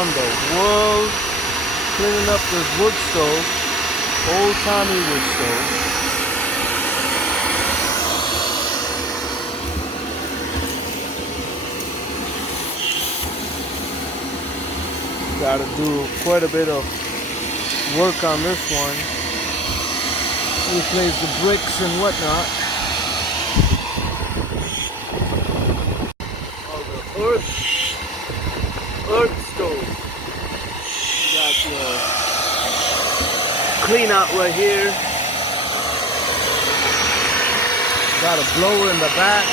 around the world cleaning up this wood stove, old-timey wood stove. Got to do quite a bit of work on this one. Replace the bricks and whatnot. Oh, the earth stove. Got your clean out right here. Got a blower in the back.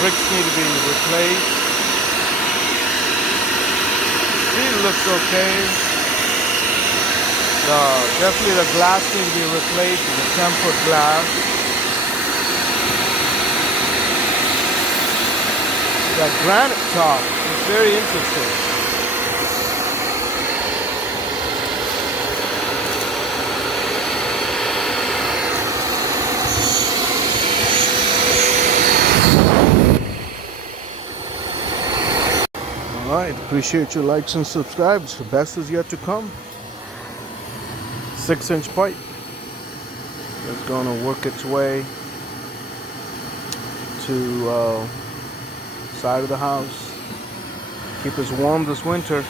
Bricks need to be replaced. It looks okay. Definitely the glass needs to be replaced. The tempered glass. That granite top is very interesting. Alright, appreciate your likes and subscribes. The best is yet to come. 6-inch pipe is going to work its way to side of the house. Keep us warm this winter.